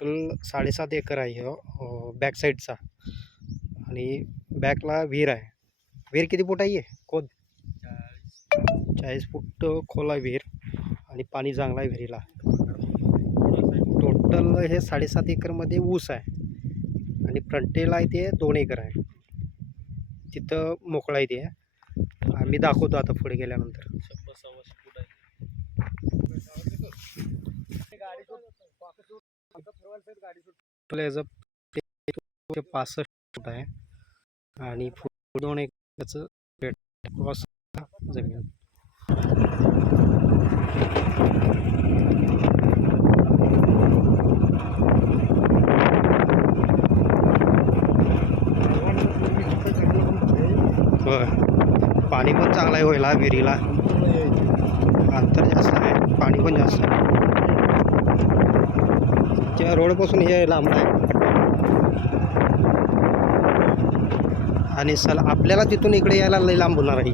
Total साडेसात acre आहे हो बॅक साईडचा आणि बॅकला विहीर आहे. विहीर किती फूट आहे कोण चाळीस फूट खोल आहे विहीर आणि पाणी चांगलं आहे विहिरीला. टोटल हे साडेसात एकरमध्ये ऊस आहे. आणि फ्रंटेला आहे ते दोन एकर आहे. तिथं मोकळा आहे ते. आम्ही दाखवतो आता पुढे गेल्यानंतर शंभर सव्वाशे फूट आहे ते पासष्ट फूट आहे. आणि फूट दोन एकरचं क्रॉस जमीन. पाणी पण चांगलं आहे व्हायला विहिरीला. अंतर जास्त आहे. पाणी पण जास्त आहे. त्या रोडपासून हे लांब आहे. आणि सल आपल्याला तिथून इकडे यायला लई लांब होणार आहे.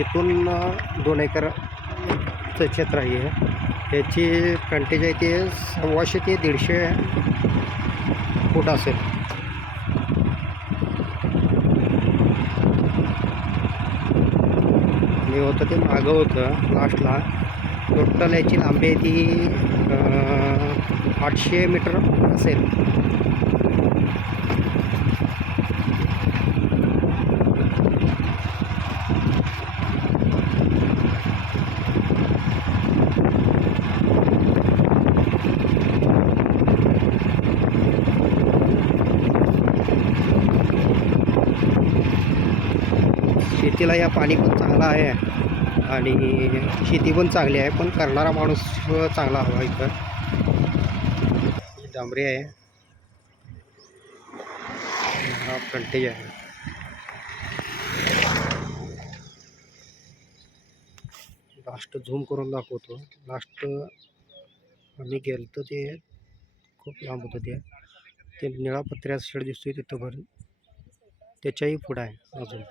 इथून दोन एकरचं क्षेत्र आहे. त्याची फ्रंटेज आहे ते सव्वाशे ते दीडशे फूट असेल. हे होतं ते मागं होतं लास्टला टोटल याची लांबी आहे ती आठशे मीटर असेल. शेतीला या पाणी पण चांगलं आहे. आणि शेती पण चांगली आहे पण करणारा माणूस चांगला हवा इथं. डांबरी आहे. हा फ्रंटेज आहे. लास्ट झूम करून दाखवतो. लास्ट आम्ही गेलो तर ते खूप लांब होतं ते. ते निळा पत्र्याचा शेड दिसतोय तिथं भर. त्याच्याही पुढं आहे अजून.